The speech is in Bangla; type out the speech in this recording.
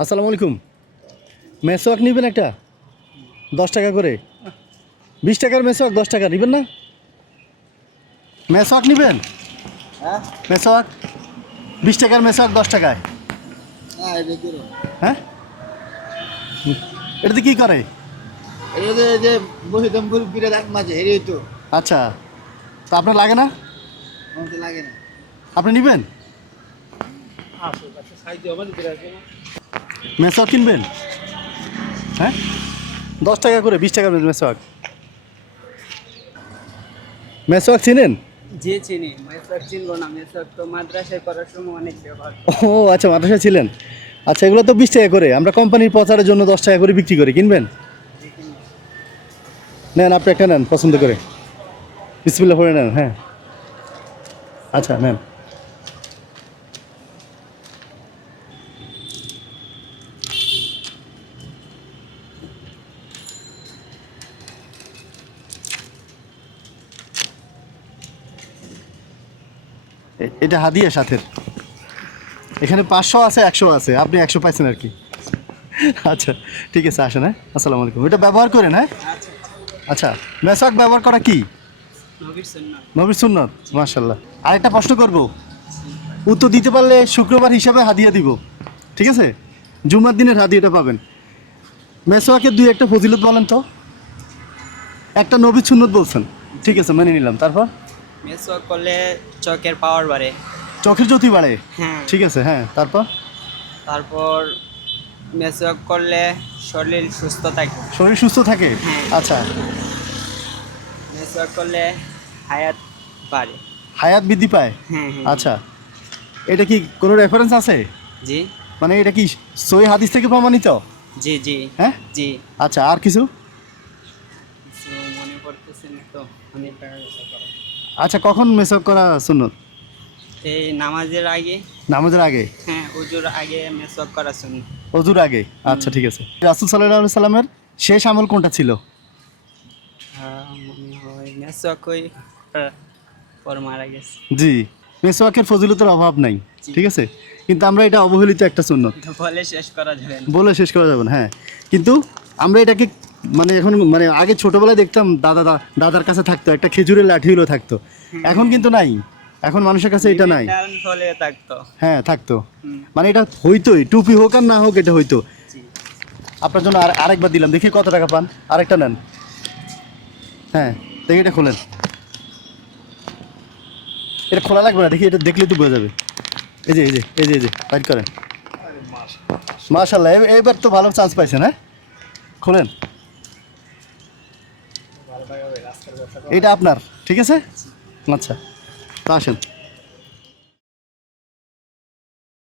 আসসালামু আলাইকুম। মেসোয়াক নেবেন একটা? দশ টাকা করে। বিশ টাকার মেসোয়াক দশ টাকা। নেবেন না? মেসোয়াক নেবেন? হ্যাঁ? মেসোয়াক? বিশ টাকার মেসোয়াক দশ টাকায়। হ্যাঁ এটা করো? হ্যাঁ? এটাতে কী করে? আচ্ছা। তা আপনার লাগে না? লাগে না। আপনি নেবেন? মেসোয়াক কিনবেন? হ্যাঁ? দশ টাকা করে বিশ টাকা মেসোয়াক। মেসোয়াক চিনেন? যে চিনি। মেসক চিনবো না। তো মাদ্রাসায় করার সময় অনেক ব্যবহার ও আচ্ছা মাদ্রাসায় ছিলেন? আচ্ছা এগুলো তো বিশ টাকা করে। আমরা কোম্পানির প্রচারের জন্য দশ টাকা করে বিক্রি করি। কিনবেন? নেন আপনি একটা নেন পছন্দ করে। বিসমিল্লা করে নেন হ্যাঁ। আচ্ছা নেন। এটা হাদিয়া সাথের। এখানে পাঁচশো আছে, একশো আছে। আপনি একশো পাইছেন আর কি। আচ্ছা ঠিক আছে, আসেন হ্যাঁ। আসসালামু আলাইকুম। এটা ব্যবহার করেন হ্যাঁ? আচ্ছা মেসাক ব্যবহার করা কি? নবীর সুন্নত। মার্শাল্লাহ আরেকটা প্রশ্ন করব। উত্তর দিতে পারলে শুক্রবার হিসাবে হাদিয়া দিব। ঠিক আছে? জুমার দিনের হাদিয়াটা পাবেন। মেসোয়াকে দুই একটা ফজিলত বলেন তো। একটা নবী সুন্নত বলছেন। ঠিক আছে, মেনে নিলাম। তারপর? মেসক করলে চোখের পাওয়ার বাড়ে। চোখের জ্যোতি বাড়ে? হ্যাঁ। ঠিক আছে হ্যাঁ তারপর? তারপর মেসক করলে শরীর সুস্থ থাকে। শরীর সুস্থ থাকে? হ্যাঁ। আচ্ছা। মেসক করলে হায়াত বাড়ে। হায়াত বৃদ্ধি পায়? হ্যাঁ হ্যাঁ। আচ্ছা। এটা কি কোনো রেফারেন্স আছে? জি। মানে এটা কি সই হাদিস থেকে প্রমাণিত? জি জি। হ্যাঁ? জি। আচ্ছা আর কিছু? কিছু মনে পড়তেছে না তো অনেক টাকা পয়সা করা। আচ্ছা কখন মেসক করা সুন্নত? এই নামাজের আগে। নামাজের আগে? হ্যাঁ উজুর আগে মেসক করা শুনি অজুর আগে? আচ্ছা ঠিক আছে। রাসুল সাল্লাহ সাল্লামের শেষ আমল কোনটা ছিল? জি মেসোয়াকের ফজিলতের অভাব নাই ঠিক আছে? কিন্তু আমরা এটা অবহেলিত একটা সুন্নত। বলে শেষ করা যাবে বলে শেষ করা যাবে না হ্যাঁ। কিন্তু আমরা এটাকে মানে এখন মানে আগে ছোটবেলায় দেখতাম দাদা দা- দাদার কাছে থাকতো একটা খেজুরের লাঠিগুলো থাকতো। এখন কিন্তু নাই। এখন মানুষের কাছে এটা নাই। থাকতো। হ্যাঁ থাকতো। মানে এটা হইতোই টুপি হোক আর না হোক এটা হইতো। আপনার জন্য আর আরেকবার দিলাম। দেখি কত টাকা পান। আরেকটা নেন। হ্যাঁ দেখি এটা খোলেন। এটা খোলা লাগবে না? দেখি এটা দেখলে তো বোঝা যাবে। এই যে এই যে এই যে এই যে রাইট করেন। মাশাল্লাহ এবার তো ভালো চান্স পাইছেন হ্যাঁ? খোলেন। এটা আপনার ঠিক আছে? আচ্ছা তা আসেন।